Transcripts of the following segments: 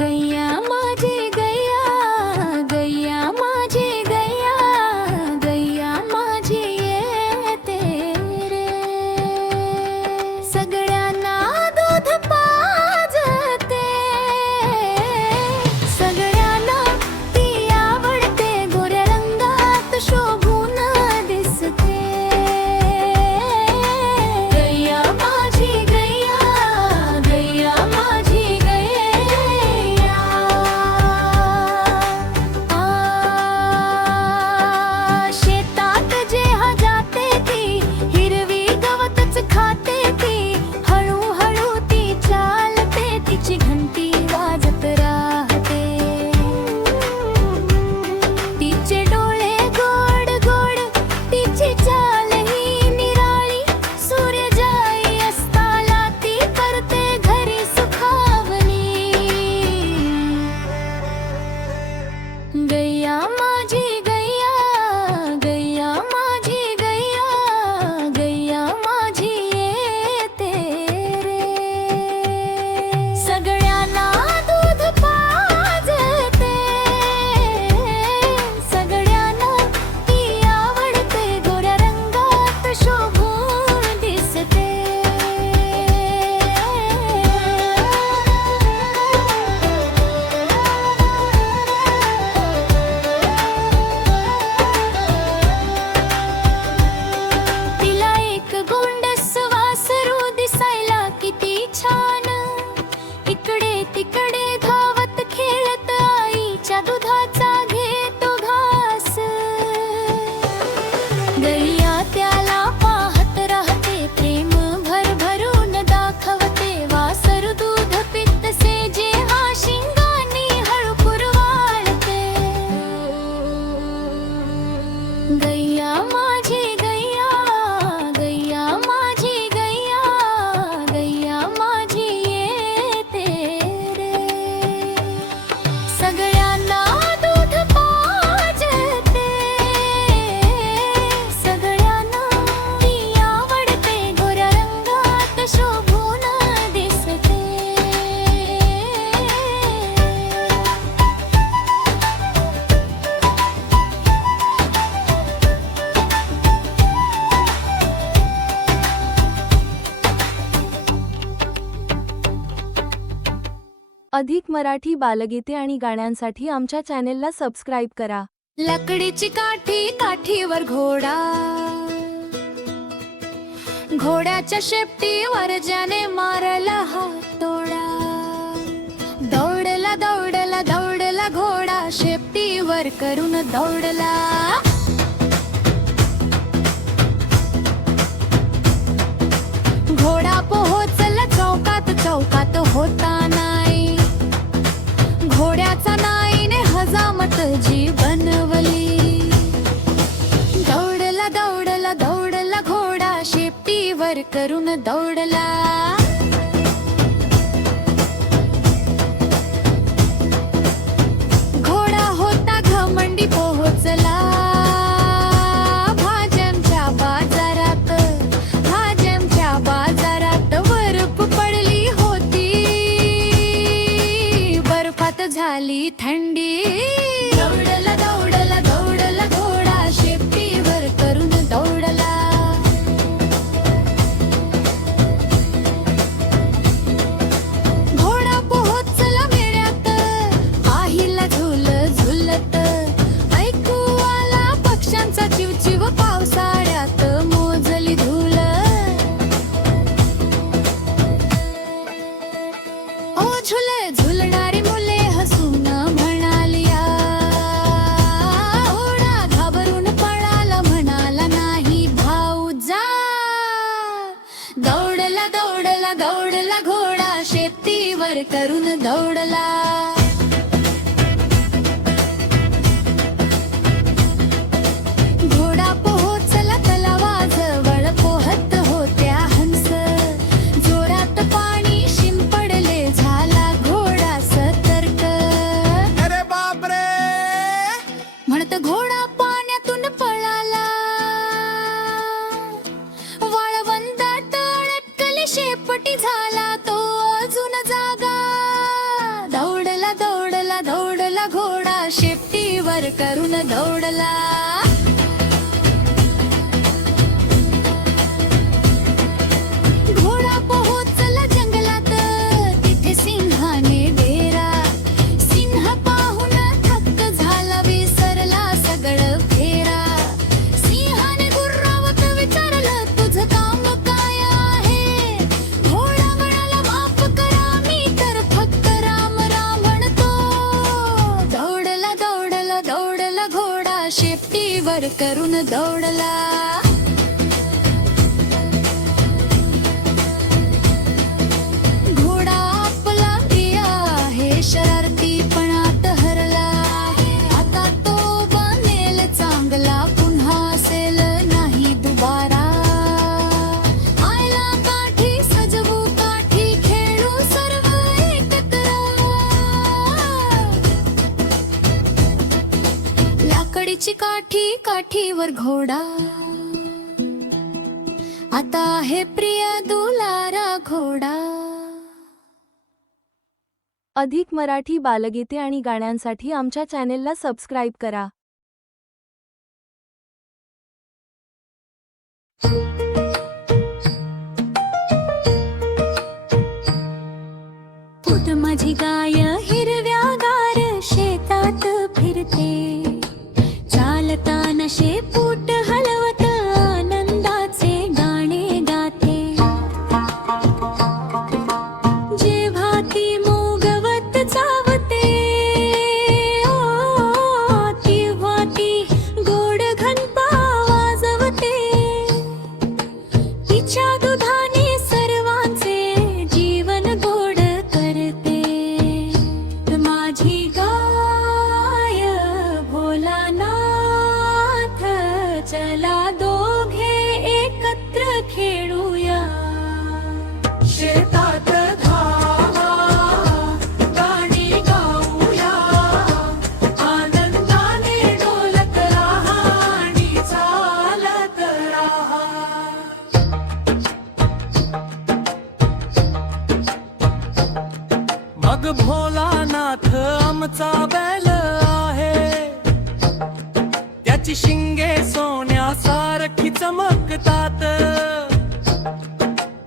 गैया माझी गैया, गैया माझी गैया, गैया माझी येते रे. सगळ्यांना दूध पाजते, सगळ्यांना ती आवडते, गोऱ्या रंगात शोभून दिसते. गैया माझी गैया, गैया माझी गैया. शेतात जेव्हा जाते ती हिरवी गवतच खाते ती. हळूहळू ती चालते, तिची घंटी वाजत राहते. तिचे डोळे गोड गोड, तिची चाल ही निराळी. सूर्य जाई अस्ताला ती करते घरी सुखावणी. गैया माझी गैया, गैया माझी गैया, गैया माझी येते रे. सगळ्यांना दूध पाजते, सगळ्यांना ती आवडते, गोऱ्या रंगात शोभून दिसते. तिला एक गोंडस वासरू दिसायला किती छान. इकडे तिकडे धावत खेळत आईच्या दुधाचा घेतो घास. गैया त्याला पाहत राहते, प्रेम भरभरून दाखवते. वासरू दूध पितसे जेव्हा शिंगांनी हळू कुरवाळते. गैया माझी गैया, गैया माझी गैया, गैया माझी येते रे. सगळ्यांना दूध पाजते, सगळ्यांना ती आवडते, गोऱ्या रंगात शोभून दिसते. अधिक मराठी बालगीते आणि गाण्यांसाठी आमच्या चॅनेलला सबस्क्राईब करा. लकडीची काठी, काठीवर घोडा, घोड्याच्या शेपटीवर ज्याने मारला हातोडा. दौडला दौडला दौडला घोडा, शेपटीवर करून दौडला. घोडा पोहोचला चौकात, चौकात होता नाही. घोड्याचा नाईने हजामत जी बनवली. दौडला दौडला दौडला घोडा, शेपटीवर करून दौडला. घोडा होता घमंडी, पोहोचला भाज्यांच्या बाजारात. भाज्यांच्या बाजारात बर्फ पडली होती, बर्फात झाली थंडी. दौडला दौडला दौडला घोडा, शेपटीवर करून दौडला. घोडा पोहोचला मेळ्यात, पाहिला झुल झुलत. ऐकू आला पक्ष्यांचा चिवचिव, पावसाळ्यात मोजली धूल. ओ झुले झुलणारी मुले हसून म्हणाली, घोडा घाबरून पळाला, म्हणाला नाही भाऊ जा. दौडला दौडला दौडला घोडा, शेपटीवर करून दौडला. घोडा पोहोचला तलावाजवळ, पोहत होत्या हंस. जोरात पाणी शिंपडले, झाला घोडा सतर्क. अरे बापरे, म्हणत घोडा पाण्यातून पळाला. वाळवंटात अडकली शेपटी, झाला तो अजून जागा. दौडला करून दौडला. घोडा पोहोचला जंगलात, तिथे सिंहाने डेरा. सिंह पाहून थक्क झाला, विसरला सगळं फेरा. सिंहाने गुर्रावत विचारलं, तुझं काम काय आहे? घोडा म्हणाला, माफ करा, मी तर फक्त राम राम म्हणतो. दौडला दौडला दौडला घोडा, शेपटीवर करून दौडला. घोडा आपला प्रिय आहे, शरारतीपणात हरला. आता तो बनेल चांगला, पुन्हा असेल नाही दुबारा. आयला काठी सजवू, काठी खेळू सर्व एकत्र. लाकडीची काठी, काठीवर घोडा. आता आहे प्रिय दुलारा घोडा. अधिक मराठी बालगीते आणि गाण्यांसाठी आमच्या चॅनेलला सबस्क्राईब करा. पुट माझी गाय हिरव्यागार शेतात फिरते. चालताना शेपूट हलवत आनंदाचे गाणे गाते. जेव्हा ती मोगवत चावते, तेव्हा ती गोड घंटा वाजवते. तिच्या दुधाने सर्वांचे जीवन गोड करते. माझी गाय भोलानाथ, चला दोघे एकत्र खेळूया. शेतात धावा, गाणी गाऊया. आनंदाने डोलत राहा आणि चालत राहा. मग भोलानाथ आमचा बैल आहे, त्याची शिंगे सोन्यासारखी चमकतात.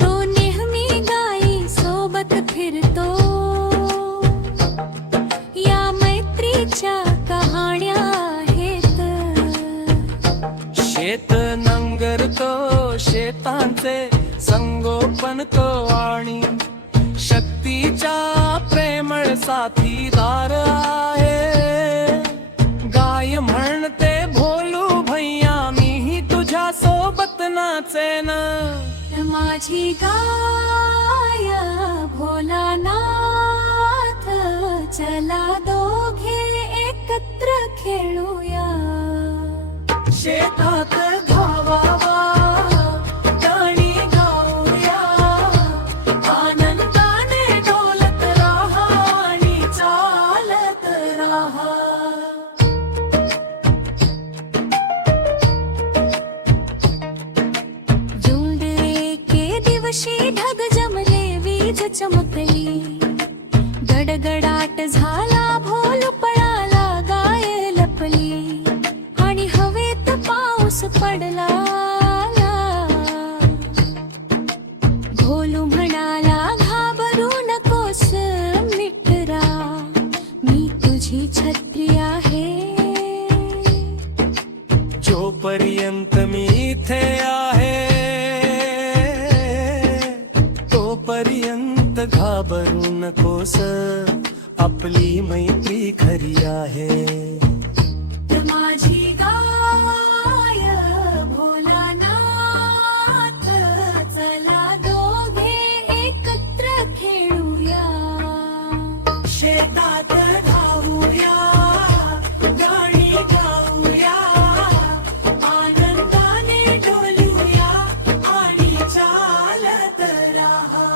तो नेहमी गाई सोबत फिरतो. या मैत्रीच्या कहाण्या आहेत. शेत नांगरतो, शेतांचे संगोपन तो आणि शक्तीच्या प्रेमळ साथीदार आहे. गाय म्हणते, भोलू भैया, मीही तुझ्या सोबत नाचेन. माझी गाय भोलानाथ, चला दोघे एकत्र खेळूया. शेतात धावावा, गाणी गाऊया. आनंदाने डोलत राहा आणि चालत राहा. झुंड एके दिवशी ढग जमले, वीज चमकली. गडगडाट झाला, भोलू पळाला, गाय लपली. आणि हवेत पाऊस पडला. भोलू म्हणाला, घाबरू नकोस मित्रा, मी तुझी छत्री आहे. जोपर्यंत मी इथे आहे, तोपर्यंत घाबरू नकोस. आपली मैत्री खरी आहे. माझी गाय भोलानाथ, चला दोघे एकत्र खेळूया. शेतात धावूया, गाणी गाऊया. आनंदाने डोलूया आणि चालत राहा.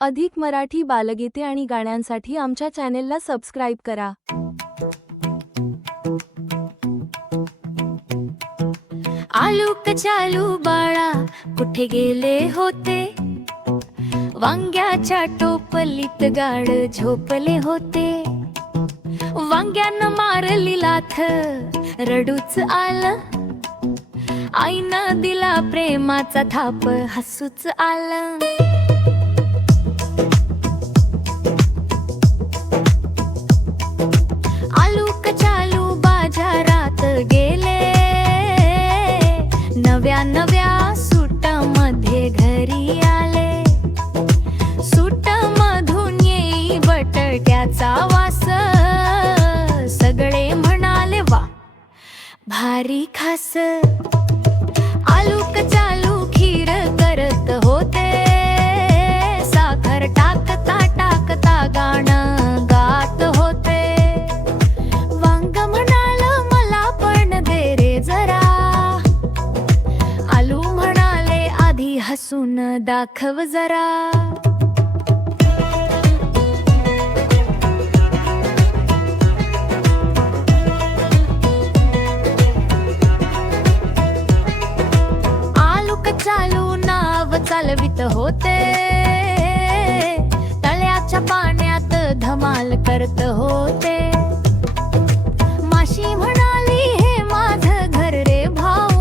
अधिक मराठी बालगीते आणि गाण्यांसाठी आमच्या चॅनेलला सबस्क्राईब करा. आलू कचालू बाळा कुठे गेले होते, वांग्याच्या टोपलीत गाड झोपले होते. वांग्यानं मारली लाथ रडूच आलं, आईनं दिला प्रेमाचा थाप हसूच आलं. आलू कचालू बाजारात गेले, नव्या नव्या सूट मध्ये घरी आले. सूट मधून येई बटाट्याचा वास, सगळे म्हणाले वा भारी खास. आलू कचालू खीर करत होते, साखर टाकता टाकता गाणं गात होते. वांग म्हणालं मला पण दे रे जरा, आलू म्हणाले आधी हसून दाखव जरा. चालू नाव चालवित होते, तळ्याच्या पाण्यात धमाल करत होते. माशी म्हणाली हे माझं घर रे भाऊ,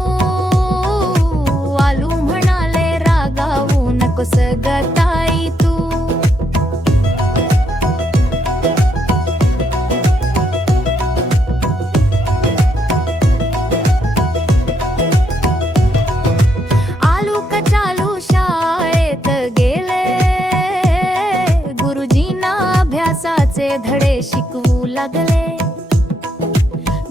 आलू म्हणाले रागावू नकोस ग ताई तू. धडे शिकवू लागले.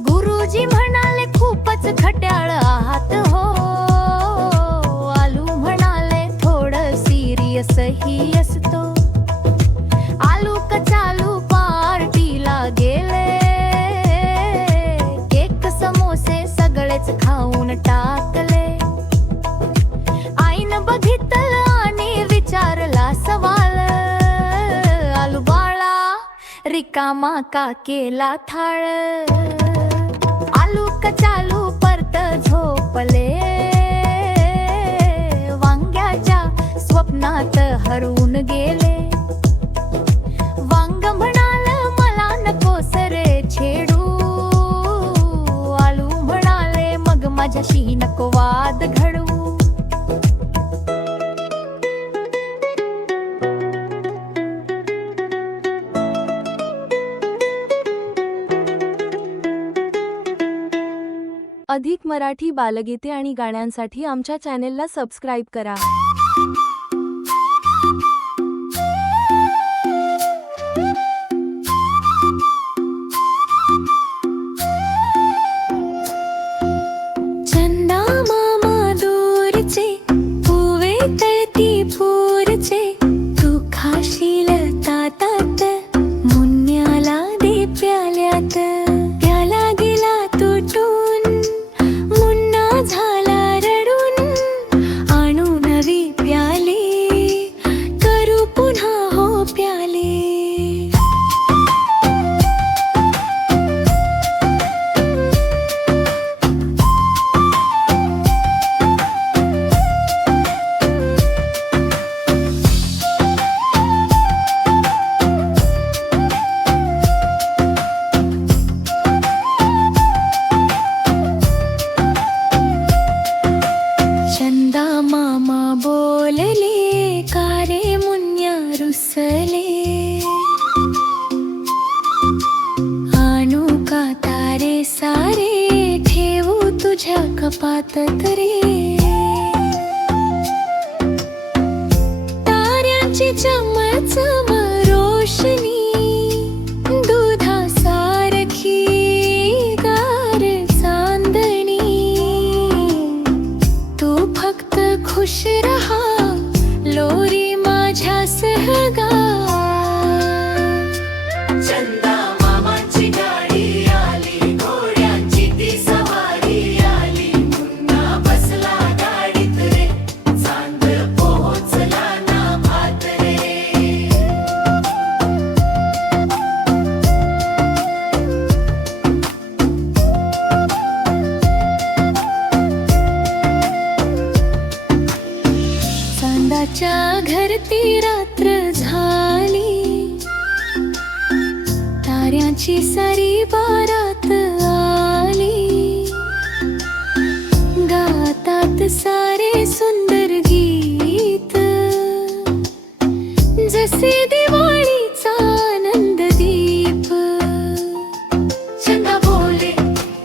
गुरुजी म्हणाले खूपच खट्याळ आहात हो, आलू म्हणाले थोडं सिरियस ही असतो. आलू कचालू पार्टीला गेले, केक समोसे सगळेच खाऊन टाकले. आईनं बघितलं आणि विचारला सवाल, आलू बाळा रिकामा का केला थाळ. आलू कचालू परत झोपले, वांग्याच्या स्वप्नात हरवून गेले. वांग म्हणाल मला नकोस रे छेडू, आलू म्हणाले मग माझ्याशी नको वाद घडू. अधिक मराठी बालगीते आणि गाण्यांसाठी आमच्या चॅनेलला सबस्क्राईब करा. चंदा मामा दूरचे, पुवे तळती पूरचे, तू खाशील ताटात, मुन्याला दे प्याल्यात. प्याला गेला तुटून, झाला रडून, आणू नवी प्याले, करू पुन्हा हो प्याले. सारे ठेवू तुझ्या कपात तरी, ताऱ्यांची चमचम रोशनी, दुधासारखी गार चांदणी. तू फक्त खुश रहा लोरी माझ्या सहगा. चांदाच्या घरती रात्र झाली, तारे नवऱ्याची सारी बारात आली, गातात सारे सुंदर गीत, जसे दिवाळीचा आनंद दीप. चंदा बोले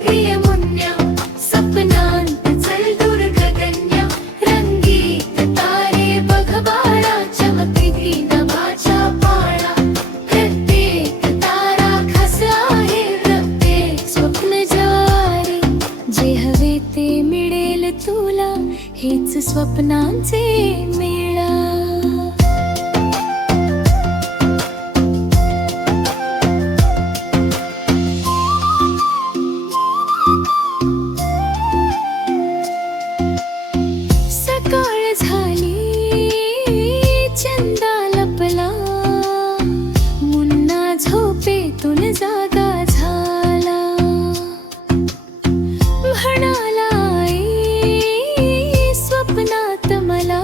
प्रिय मुन्या, सपनांत चल दुर्गदन्या, रंगीत तारे बघ बाळा, चमकती नभाच्या पाळा, प्रत्येक तारा खास आहे, प्रत्येक स्वप्न ज्वारी, जे हवे ते मिळेल तुला, हेच स्वप्नांचे मेळा. सकाळ झाली, चंदा लपला, मुन्ना झोपेतून जागा झाला, म्हणाला आई स्वप्नात मला,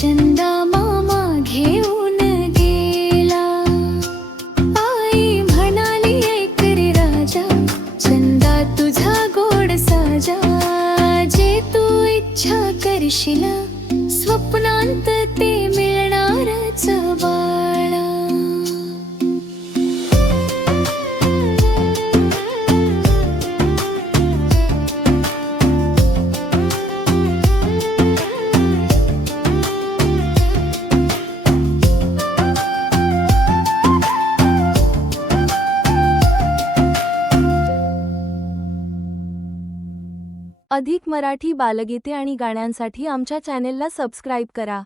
चंदा मामा घेऊन गेला. आई म्हणाली ऐक रे राजा, चंदा तुझा गोड साजा, जे तू इच्छा करशील, स्वप्नांत ते मिळणारच बाळा. अधिक मराठी बालगीते आणि गाण्यांसाठी आमच्या चॅनेलला सबस्क्राईब करा.